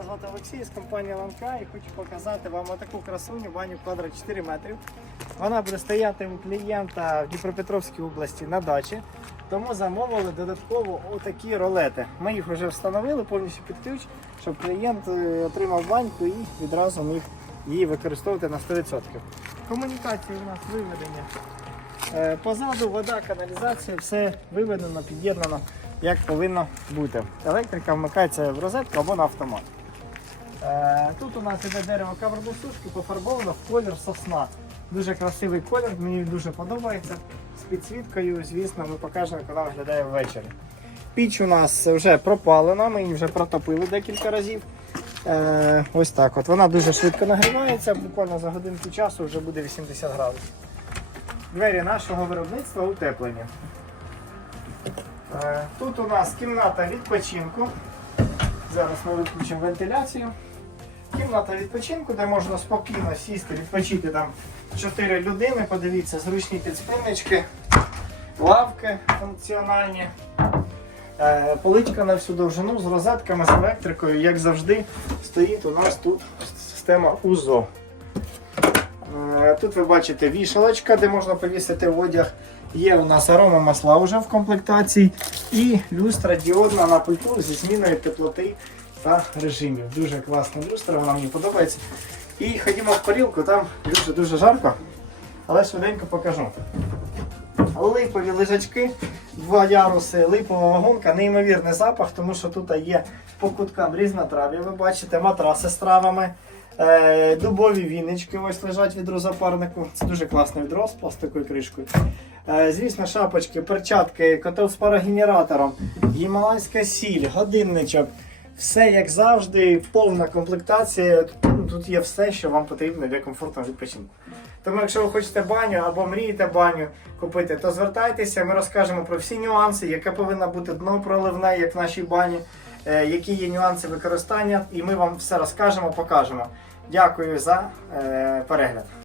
Мене звати Олексій з компанії Ланка і хочу показати вам отаку красуню баню квадрат 4 метрів. Вона буде стояти у клієнта в Дніпропетровській області на дачі. Тому замовили додатково отакі ролети. Ми їх вже встановили повністю під ключ, щоб клієнт е, отримав баньку і відразу міг її використовувати на 100%. Комунікації у нас виведені. Е, Позаду вода, каналізація, все виведено, під'єднано, як повинно бути. Електрика вмикається в розетку або на автомат. Е, Тут у нас іде дерево кавербосушки, пофарбовано в колір сосна. Дуже красивий колір, мені дуже подобається. З підсвіткою, звісно, ми покажемо, коли виглядає ввечері. Піч у нас вже пропалена, ми її вже протопили декілька разів. Е, ось так от. Вона дуже швидко нагрівається, буквально за годинку часу вже буде 80 градусів. Двері нашого виробництва утеплені. Е, Тут у нас кімната відпочинку. Зараз ми виключимо вентиляцію. Кімната відпочинку, де можна спокійно сісти, відпочити там 4 людини. Подивіться, зручні підспиннички, лавки функціональні. Е, Поличка на всю довжину з розетками, з електрикою, як завжди, стоїть у нас тут система УЗО. Е, Тут ви бачите вішалочка, де можна повісити одяг. Є у нас арома масла вже в комплектації. І люстра діодна на пульту зі зміною теплоти та режимів. Дуже класна люстра, вона мені подобається. І ходімо в парілку, там дуже-дуже жарко, але швиденько покажу. Липові лежачки, два яруси, липова вагонка, неймовірний запах, тому що тут є по куткам різнотрав'я. Ви бачите матраси з травами. Е, Дубові вінички ось лежать відро запарнику. Це дуже класне відро з пластиковою кришкою. Е, Звісно, шапочки, перчатки, котел з парогенератором, гімалайська сіль, годинничок. Все як завжди, повна комплектація. Тут- Тут є все, що вам потрібно для комфортного відпочинку. Тому, якщо ви хочете баню або мрієте баню купити, то звертайтеся, ми розкажемо про всі нюанси, яке повинно бути дно проливне, як в нашій бані, е, які є нюанси використання, і ми вам все розкажемо, покажемо. Дякую за е, перегляд.